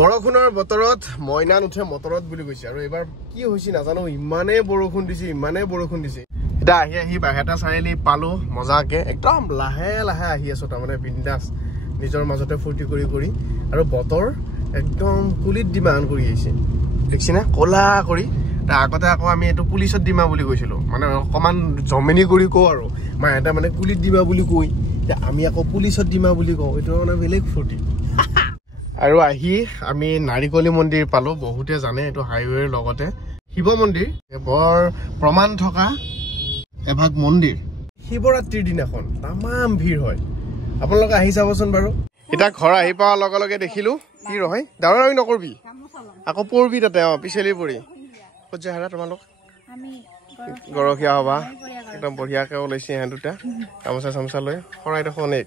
বৰষুণৰ বতৰত মইনা নুঠে মটৰত বুলি কৈছে আৰু এবাৰ কি হৈছে নাজানো ইমানে বৰষুণ দিছে এটা আহি বাহেটা চাৰিআলি পালো মজাকে একদম লাহে লাহে আহি আছো তাৰমানে বিন্দাস নিজৰ মাজতে ফুৰ্তি কৰি আৰু বতৰ একদম কুলিত ডিমান কৰি আহিছে দেখছি না কলা কৰি তা আগতে আকৌ আমি এটো পুলিচত ডিমা বুলি কৈছিলো মানে অকমান জমেনি কৰি কও আৰু এটা মানে কুলিত ডিমা বুলি কই আমি আকৌ পুলিচত ডিমা বুলি কও এটো মানে বেলেগ ফুৰ্তি আৰু আহি আমি নাৰিকলি মন্দিৰ পালো বহুতে জানে এটো হাইৱেৰ লগতে শিৱ মন্দিৰ বৰ প্ৰমাণ থকা এভাগ মন্দিৰ শিৱৰাত্ৰিৰ দিনাখন তামাম ভিৰ হয় আপোনালোকে আহি চাবচোন বাৰু এটা ঘৰ আহি পাওয়া লগে লগে দেখিলো কি ৰয় দাউৰাই নকৰবি আকৌ পৰবি তাতে পিছলি পৰি কত যায় হাৰা তোমালোক আমি গৰখীয়া হবা একদম বঢ়িয়াকে ওলাইছে হ্যাঁ দুটা গামোচা চামচা লৈ খৰাই দেখো অনেক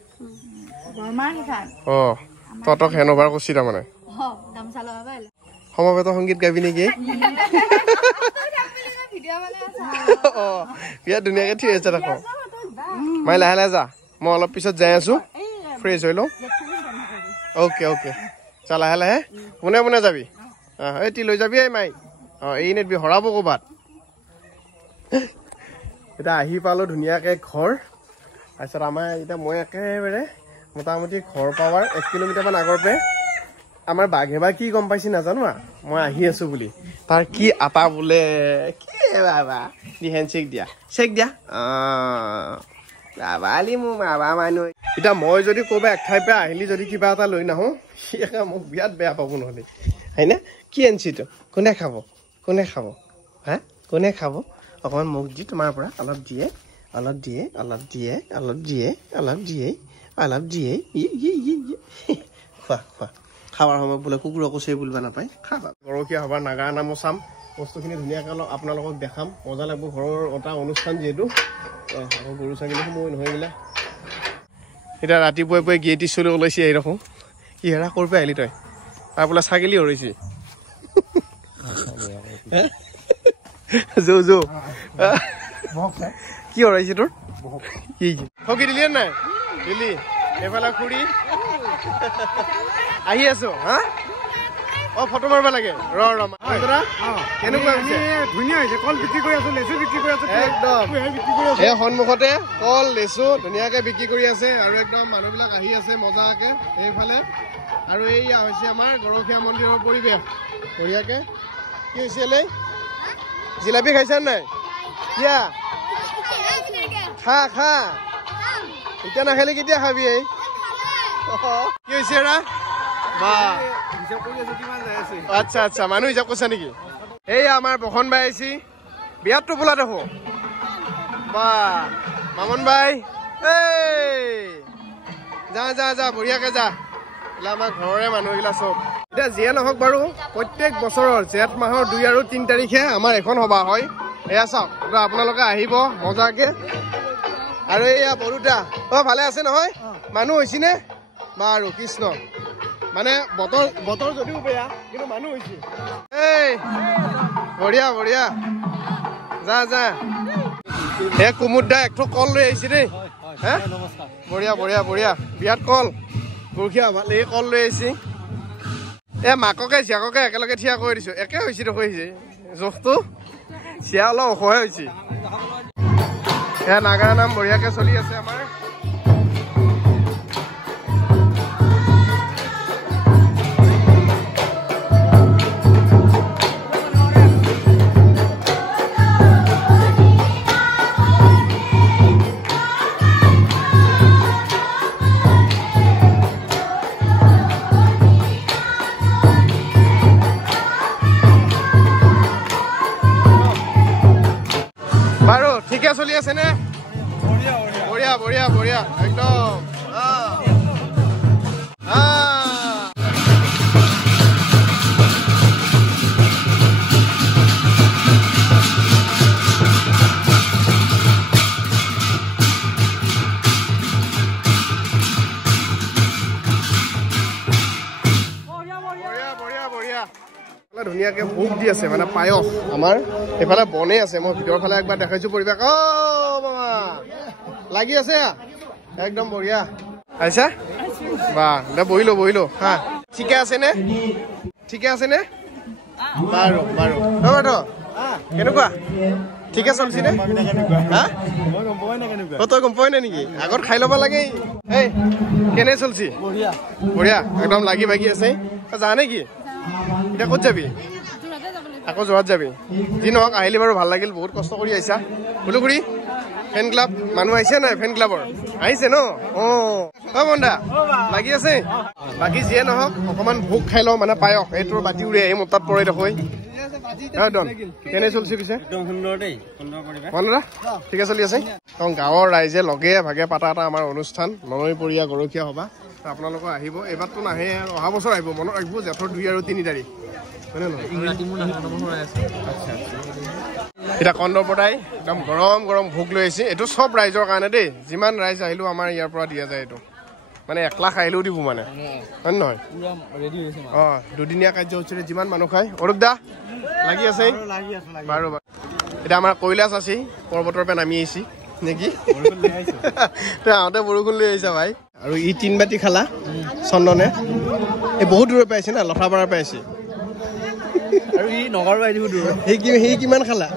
ততক হেনভাৰ কৰিছি তাৰমানে সমবেত সংগীত গাবি নেকি বিয়া ধুনীয়াকে ঠিক আছে দেখো মই লাহে লাহে যা মই অলপ পিছত যাই আছো ফ্ৰেছ হৈ লওঁ অ'কে চা লাহে লাহে কোনে যাবি এটি লৈ যাবি এই মাই এই নেটবি হৰাব ক'বাত এটা আহি পালো ধুনীয়াকে ঘৰ তাৰপিছত আমাৰ এতিয়া মই একেবাৰে মোটামুটি ঘৰ পাৱাৰ 1 কিলোমিটাৰ মান আগৰ পৰা আমাৰ বাঘেবা কি গম পাইছি নাজানো মই আহি আছো বুলি তাৰ কি আটা বোলে কি বাবা দি হেণ্ডশেক দিয়া বাবালি মোৰ বাবা মানুহ এতিয়া মই যদি ক'বা এক ঠাইৰ পৰা আহিলি যদি কিবা এটা লৈ নাহো মোক বিৰাট বেয়া পাব নহ'লে হয়নে কি আনিছিতো কোনে খাব হা কোনে খাব অকণমান মোক দি তোমাৰ পৰা অলপ দিয়ে খোৱা খাৱাৰ সময়ত বোলে কুকুৰকো চেই বুলিব নাপায় খাবা গৰখীয়া হবাৰ নাগা নামো চাম বস্তুখিনি ধুনীয়াকৈ আপোনালোকক দেখাম মজা লাগব ঘৰৰ এটা অনুষ্ঠান যিহেতু আকৌ গৰু ছাগলী সময় নহয় বোলে এতিয়া ৰাতিপুৱাই গেটি চলি ওলাইছে আহি ৰাখোঁ কি হেৰা ক'ৰ পৰা আহিলি তই তাৰ বোলে ছাগলী হৰিছি কি হৰাইছে তোৰ কি ঠকি দিলি নাই দিলি এইফালে খুৰী আহি আছো হা ফটো মাৰিব লাগে কেনেকুৱা হৈছে ধুনীয়া হৈছে কল বিক্ৰী কৰি আছো লেচু বিক্ৰী কৰি আছো একদম এই সন্মুখতে কল লেচু ধুনীয়াকে বিক্ৰী কৰি আছে আৰু একদম মানুহবিলাক আহি আছে মজাকে এইফালে আৰু এইয়া হৈছে আমাৰ গৰখীয়া মন্দিৰৰ পৰিৱেশ বঢ়িয়াকে কি হৈছে জিলাপি খাইছা নাই কিয়া খা এতিয়া নাখালে কেতিয়া খাবি এই কি হৈছে আচ্ছা মানুহ হিচাপ কৈছা নেকি এই আমাৰ বখন বাই আহিছি বিয়াতটো বোলা দেখো বা মামন বাই যা বঢ়িয়াকে যা আমাৰ ঘৰৰে মানুহগিলা চব এতিয়া যিয়ে নহওক বাৰু প্ৰত্যেক বছৰৰ জেঠ মাহৰ 2 আৰু 3 তাৰিখে আমাৰ এখন সভা হয় এয়া চাওক আপোনালোকে আহিব মজাকে আৰু এয়া বৰুটা ভালে আছে নহয় মানুহ হৈছিনে বাৰু কৃষ্ণ মানে বতৰ যদিও বেয়া কিন্তু মানুহ হৈছে বঢ়িয়া যা কুমুদ দা একঠো কল লৈ আহিছে দেই হা বঢ়িয়া বিয়াত কল গৰখীয়া ভাল এই কল লৈ আহিছে মাককে জীয়াককে একেলগে থিয়া কৰি দিছো একে হৈছে দেখো জোখটো চিয়া অলপ অসহায় হৈছে নাগা নাম বঢ়িয়াকে চলি আছে আমাৰ চলি আছে নে বঢ়িয়া একদম ধুনীয়াকে ভোগ দি আছে মানে পায়স আমাৰ এফালে বনে আছে মই ভিতৰৰ ফালে একবাৰ দেখাইছো পৰিৱেশ মামা লাগি আছে একদম বঢ়িয়া আইছা বা বহিলো হা ঠিকে আছে নে ঠিকে আছে নে বাৰু বাৰু ৰ'ব কেনেকুৱা ঠিকে চলছি নে হা তই গম পোৱাই নাই নেকি আগত খাই ল'ব লাগে এই কেনে চলছি বঢ়িয়া একদম লাগি ভাগি আছে যা নেকি এতিয়া ক'ত যাবি আকৌ যোৱাত যাবি যি নহওক আহিলি বাৰু ভাল লাগিল বহুত কষ্ট কৰি আহিছা বোলো খুৰী ফেন ক্লাব মানুহ আহিছে নাই ফেন ক্লাবৰ আহিছে ন অঁ বন্ধা লাগি আছে বাকী যিয়ে নহওক অকণমান ভোগ খাই লওঁ মানে পায়স এইটোৰ বাতি উৰি আহি মোৰ তাত পৰে দেখুৱাই কেনে চলিছে পিছে ঠিকে চলি আছে গাঁৱৰ ৰাইজে লগে ভাগে পাতা এটা আমাৰ অনুষ্ঠান ননৈপৰীয়া গৰখীয়া সভা আপোনালোকে আহিব এইবাৰতো নাহে আৰু অহা বছৰ আহিব মনত ৰাখিব জেঠৰ 2 আৰু 3 তাৰিখ হয়নে নহয় এতিয়া কন্দপতাই একদম গৰম গৰম ভোগ লৈ আহিছে এইটো চব ৰাইজৰ কাৰণে দেই যিমান ৰাইজ আহিলেও আমাৰ ইয়াৰ পৰা দিয়া যায় এইটো মানে 1 লাখ আহিলেও দিব মানে হয় নহয় অঁ দুদিনীয়া কাৰ্যসূচীৰে যিমান মানুহ খায় অৰূপ দা লাগি আছে বাৰু এতিয়া আমাৰ কৈলাশ আছে পৰ্বতৰ পৰা নামি আহিছে নেকি আহোঁতে বৰষুণ লৈ আহিছা ভাই আৰু ই 3 বাতি খালা চন্দনে এই বহুত দূৰৰ পৰা আহিছে না লঠাপাৰাৰ পৰা আহিছে আৰু ই নগৰ পৰা আহিব দূৰ সেই কিমান খালা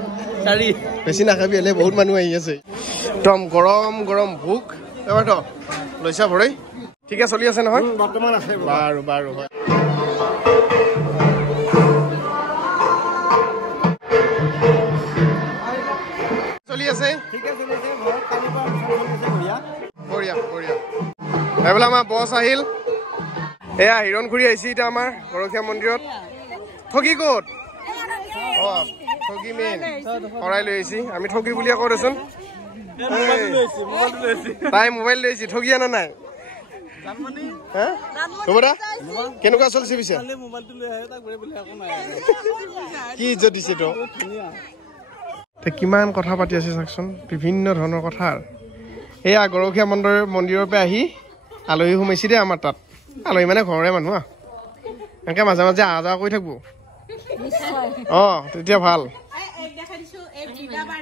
4 বেছি নাখাবি হ'লে বহুত মানুহ আহি আছে একদম গৰম গৰম ভোগ এবাৰ লৈছা ভৰাই ঠিকে চলি আছে নহয় বৰ্তমান আছে বাৰু বাৰু হয় চলি আছে বঢ়িয়া বঢ়িয়া এইফালে আমাৰ বছ আহিল এয়া হিৰণ খুৰী আহিছে এতিয়া আমাৰ গৰখীয়া মন্দিৰত ঠগী ক'ত অঁ ঠগী মেইন শৰাই লৈ আহিছে আমি ঠগী বুলিয়ে কওঁ দেচোন তাই মোবাইল লৈ আহিছে ঠগী আনা নাই কেনেকুৱা চলিছে পিছে কি ইজ্জত দিছে তো কিমান কথা পাতি আছে চাওকচোন বিভিন্ন ধৰণৰ কথা এয়া গৰখীয়া মন্দিৰৰ পৰা আহি আলহী সোমাইছে দেই আমাৰ তাত আলহী মানে ঘৰৰে মানুহ এনেকৈ মাজে মাজে আহা যোৱা কৰি থাকব অঁ তেতিয়া ভাল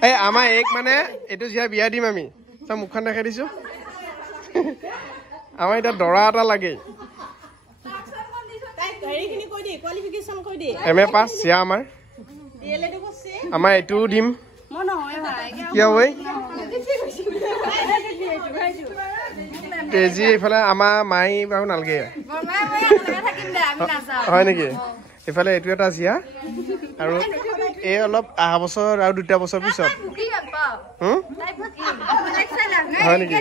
এই আমাৰ এক মানে এইটো যিয়া বিয়া দিম আমি তই মুখখন দেখাই দিছো আমাৰ এতিয়া দৰা এটা লাগে MA পাছ চিয়া আমাৰ এইটোও দিম কিয় ঐ তেজি এইফালে আমাৰ মাই বাৰু নালাগে হয় নেকি এইফালে এইটো এটা চিয়া আৰু এই অলপ অহা বছৰ আৰু 2টা বছৰ পিছত হয় নেকি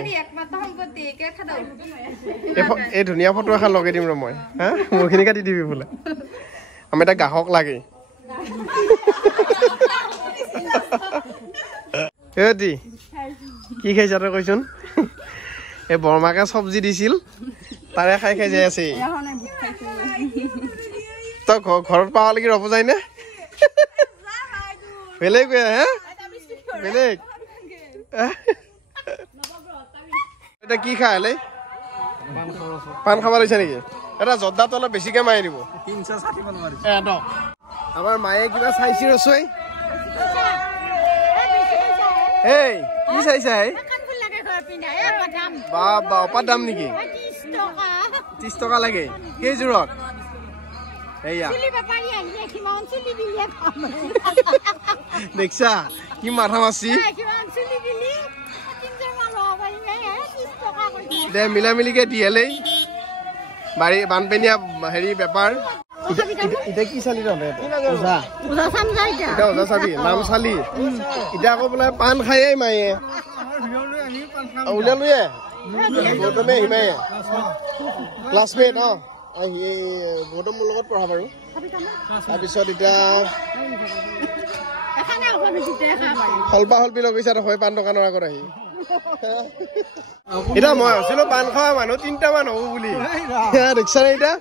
এই ধুনীয়া ফটো এখন লগাই দিম ৰ মই হা মোৰখিনি কাটি দিবি বোলে আমি এটা গ্ৰাহক লাগে কি খাইছা তই কৈছোন এই বৰমাকে চব্জি দিছিল তাৰে খাই খাই যাই আছে তই ঘৰত পাৱালৈকে ৰব যায় নে বেলেগ হে বেলেগ এতিয়া কি খাই হলে পাণ খাব লৈছে নেকি এটা জৰ্দাটো অলপ বেছিকে মাৰি দিব আমাৰ মায়ে কিবা চাইছি ৰচৈ এই কি চাইছা বা অপাৰ দাম নেকি 30 টকা লাগে কেইযোৰত এইয়া দেখছা কি মাথা মাৰছি দে মিলা মিলিকে দিয়েলেই বাৰী বানপেনীয়া হেৰি বেপাৰ এতিয়া কি চালি ওজা চাবি নাম চালি এতিয়া আকৌ বোলে পাণ খায়ে মায়ে উলিয়ালোয়ে গৌতমে হিমায়ে ক্লাছমেট গৌতম মোৰ লগত পঢ়া বাৰু তাৰপিছত এতিয়া হলপা হলপি লগাইছা হয় পাণ দোকানৰ আগত আহি এতিয়া মই ভাবিছিলো পাণ খোৱা মানুহ 3টা মান হব বুলি দেখিছা নে এতিয়া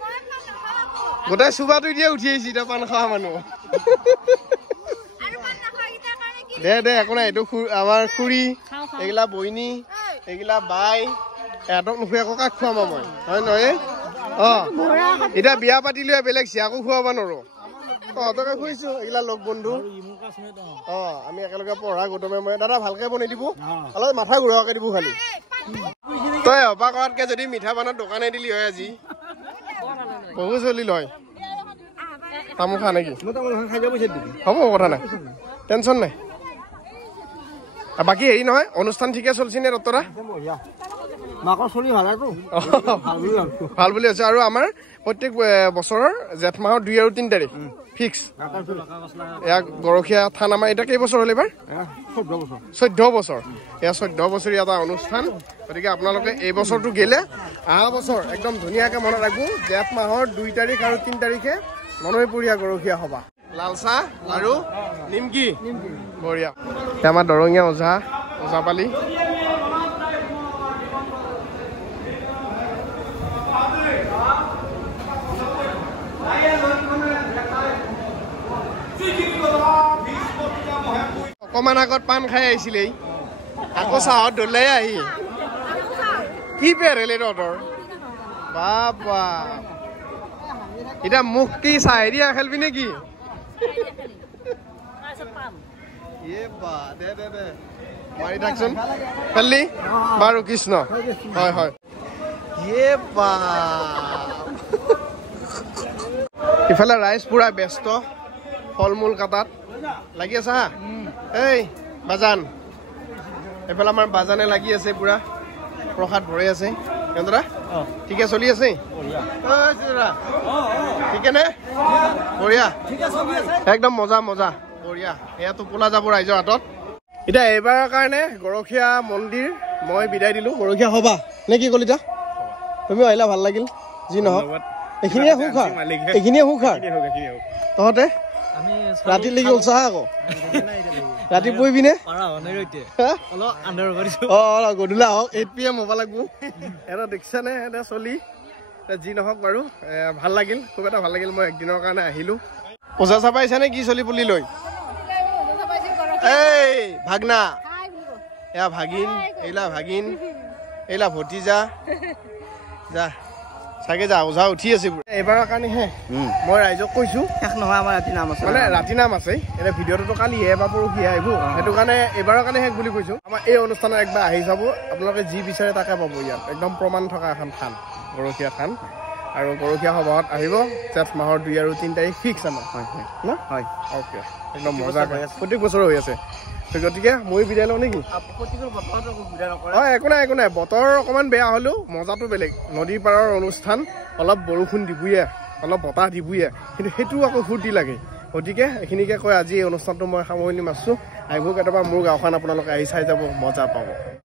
গোটাই চুবাটো দিয়ে উঠি আহিছে এতিয়া পাণ খোৱা মানুহ দে একো নাই এইটো আমাৰ খুৰী এইগিলা বইনী এইগিলা বাই এহঁতক নোখোৱা আকৌ কাক খুৱাম মই হয় নহয় এতিয়া বিয়া পাতিলে বেলেগ চিয়াকো খুৱাব নোৱাৰো তহঁতকে খুৱাইছো এইগিলা লগ বন্ধু আমি একেলগে পঢ়া গৌতমে মই দাদা ভালকে বনাই দিব অলপ মাথা ঘূৰাৱাকে দিব খালি তই হপা কৰাতকে যদি মিঠা পাণৰ দোকানে দিলি হয় আজি বহু চলি লয় তামোল খা নেকি হ'ব কথা নাই টেনশ্যন নাই বাকী হেৰি নহয় অনুষ্ঠান ঠিকে চলছি নে দত্তৰা ভাল বুলি আছে আৰু আমাৰ প্ৰত্যেক বছৰৰ জেঠ মাহৰ 2 আৰু 3 তাৰিখ ফিক্স এয়া গৰখীয়া থান আমাৰ এটা কেইবছৰ হ'ল এইবাৰ 14 বছৰ এয়া 14 বছৰীয়া এটা অনুষ্ঠান গতিকে আপোনালোকে এই বছৰটো গেলে অহা বছৰ একদম ধুনীয়াকৈ মনত ৰাখব জেঠ মাহৰ 2 তাৰিখ আৰু 3 তাৰিখে মনৈপুৰীয়া গৰখীয়া সভা লাল চাহ আৰু নিমকি বঢ়িয়া আমাৰ দৰঙীয়া ওজাপালি অকমান আগত পাণ খাই আহিছিলেই আকৌ চাহত দলাই আহি কি পেৰেলে তহঁতৰ বাবা এতিয়া মুখ কি চাহ দিয়া খেলবি নেকি মাৰি থাকচোন খেললি বাৰু কৃষ্ণ হয় হয় ইফালে ৰাইজ পুৰা ব্যস্ত ফল মূল কাটাত লাগি আছে হা এই বাজান এইফালে আমাৰ বাজানে লাগি আছে পুৰা প্ৰসাদ ভৰাই আছে কেন্দ্ৰা ঠিকে চলি আছে ঠিকে নে বঢ়িয়া একদম মজা মজা বঢ়িয়া এয়া টোপোলা যাব ৰাইজৰ হাতত এতিয়া এইবাৰৰ কাৰণে গৰখীয়া মন্দিৰ মই বিদায় দিলো গৰখীয়া সভা নে কি কলিতা তুমিও আহিলা ভাল লাগিল যি নহওক এইখিনিয়ে সুখ তহঁতে ৰাতিলৈকে উৎসাহ আকৌ ৰাতি পৰিবি নে গধূলা হওক 8 PM হ'ব লাগিব এটা দেখিছা নে এটা চলি যি নহওক বাৰু ভাল লাগিল খুব এটা ভাল লাগিল মই একদিনৰ কাৰণে আহিলো ওজা চাপ আহিছা নে কি চলি পুলি লৈ এই ভাগনা এয়া ভাগিন এইলা ভতিজা যা চাগে যা ওজা উঠি আছে এইবাৰৰ কাৰণেহে মই ৰাইজক কৈছো শেষ নহয় আমাৰ ৰাতি নাম আছে মানে ৰাতি নাম আছে এতিয়া ভিডিঅ'টো কালিহে বা পৰহিহে আহিব সেইটো কাৰণে এইবাৰৰ কাৰণে শেষ বুলি কৈছো আমাৰ এই অনুষ্ঠানত একবাৰ আহি যাব আপোনালোকে যি বিচাৰে তাকে পাব ইয়াত একদম প্ৰমাণ থকা এখন থান গৰখীয়া থান আৰু গৰখীয়া সভাত আহিব জেঠ মাহৰ 2 আৰু 3 তাৰিখ ফিক্স আমাৰ হয় অ'কে একদম মজা প্ৰত্যেক বছৰ হৈ আছে গতিকে মই বিদায় লওঁ নেকি হয় একো নাই বতৰ অকণমান বেয়া হ'লেও মজাটো বেলেগ নদীৰ পাৰৰ অনুষ্ঠান অলপ বৰষুণ দিবয়ে অলপ বতাহ দিবয়ে কিন্তু সেইটো আকৌ ফূৰ্তি লাগে গতিকে এইখিনিকে কৈ আজি এই অনুষ্ঠানটো মই সামৰণি মাৰিছোঁ আহিব কেতিয়াবা মোৰ গাঁওখন আপোনালোকে আহি চাই যাব মজা পাব